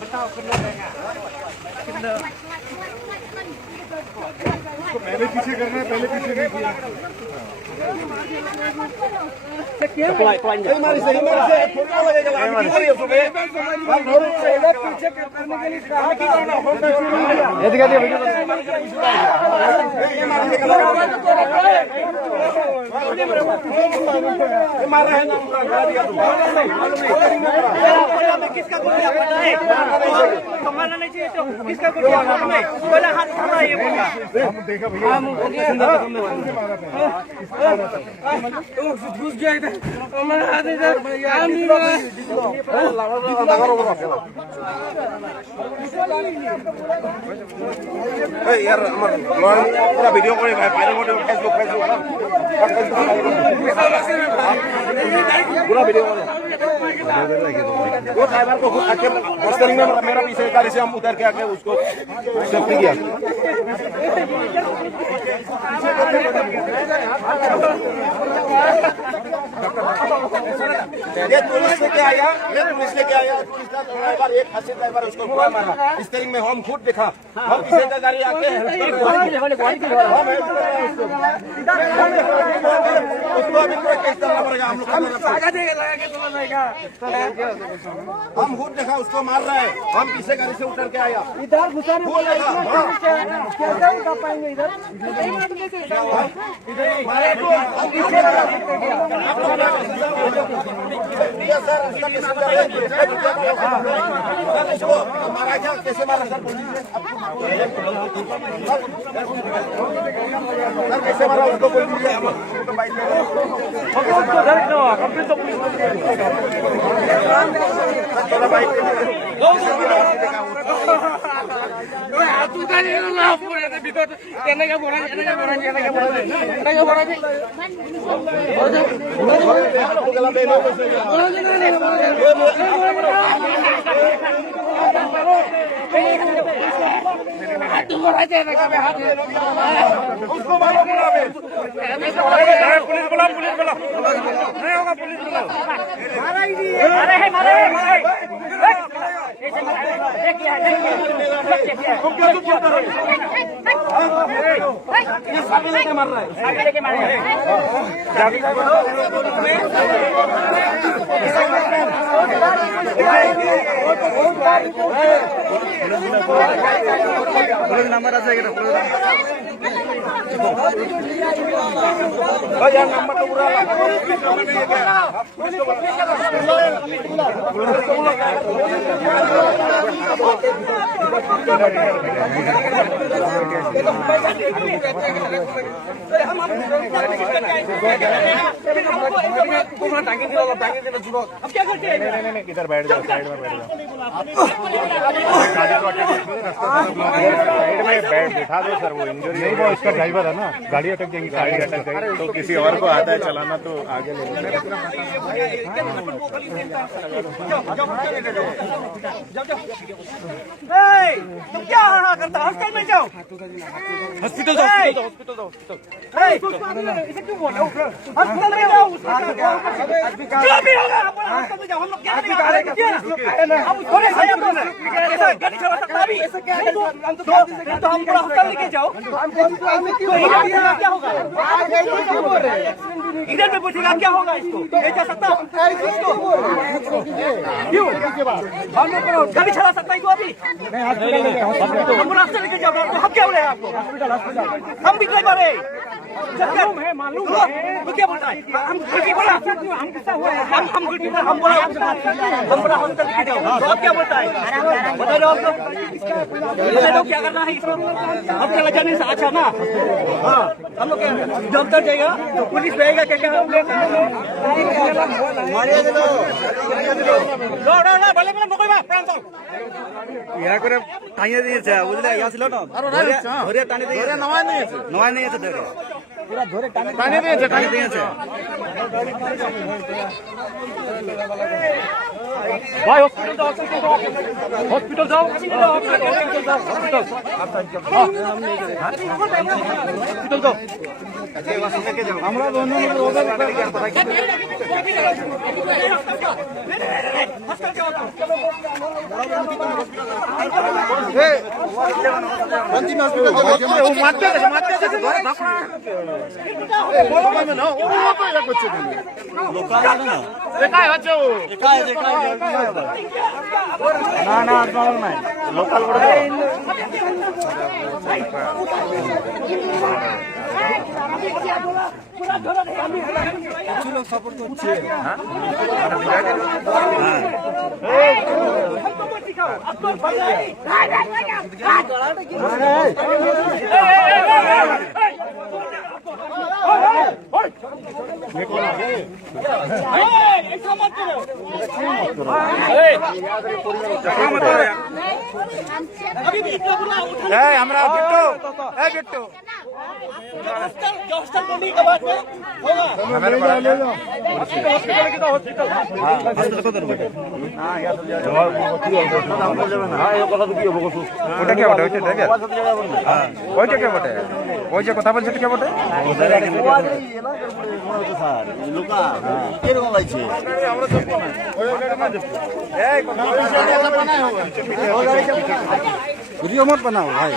बताओ कितना देगा कितना पहले पीछे करना है, पहले पीछे नहीं किया। हमारी सही से छोटा हो जाएगा पीछे करने के लिए ये दिखा दिया मार रहा है किसका गोलियां पड़ा है मारना नहीं चाहिए तो किसका गोलियां हमें बोला हाथ उठा ये बोला हम देखा भैया घुस गया इधर हमारा हाथ इधर यार पूरा वीडियो करे भाई फेसबुक पूरा वीडियो वो ड्राइवर को स्टीयरिंग में मेरा पीछे गाड़ी से हम उतर के आके उसको सेफ्टी किया। ये पुलिस लेके आया पुलिस का ड्राइवर एक हंसी ड्राइवर उसको पूरा मारा स्टीयरिंग में हम खुद देखा हम पीछे का गाड़ी आके उसको अभी केस करना पड़ेगा हम लोग हम खुद देखा उसको मार रहा है हम पीछे गाड़ी से उतर के आया इधर घुसाने कैसे उठा पाएंगे इधर कैसे मारा सर कैसे मारा उसको बोल दीजिए उसको मारो पुलिस बुलाओ नहीं होगा पुलिस बुलाओ मार रहा नंबर आ जाएगा यार नंबर तो पूरा इधर बैठ जाओ साइड में बैठ जाओ साइड में बैठा दो सर वो इंजरी नहीं वो इसका ड्राइवर है ना गाड़ी अटक जाएगी गाड़ी अटक जाएगी तो किसी और को आता है चलाना तो आगे ले तुम क्या करता हॉस्पिटल में जाओ हॉस्पिटल जाओ इसे क्यों बोल रहे हो हॉस्पिटल में जाओ जो भी होगा हॉस्पिटल में जाओ हम लोग क्या हम थोड़े ऐसा गाड़ी चला सकता अभी तो हम पूरा हॉस्पिटल लेके जाओ क्या होगा इधर में पूछेगा क्या होगा इसको ले जा सकता क्यों हम लोग गाड़ी चला सकता है अभी हम रास्ते लेके जाओ हम क्या बोले आपको हम भी ड्राइवर है मालूम है तो क्या बोलता है हम गलती बोला हम किसका हुआ है हम गलती बोला हम बोला हम बोला हम लेके जाओ तो अब क्या बोलता है बता दो आपको क्या करना है इसको हम चला जाने से अच्छा ना हाँ हम लोग जब तक जाएगा तो पुलिस आएगा क्या क्या ইয়া করে টানিয়ে দিয়েছে বুঝলে ইয়া ছিল না ধরে টানিয়ে দিয়েছে নয় নিয়েছে ধরে পুরো ধরে টানিয়ে দিয়েছে ভাই হসপিটাল যাও, হসপিটাল যাও, হসপিটাল যাও, হসপিটাল যাও, হসপিটাল যাও। আমরা আমরা বিট্টু এই বিট্টু ওটা কে বটে ওইটা দেখে ওইটা কে বটে ওই যে কথা বলছে কে বটে ভিডিও মত বানাও ভাই।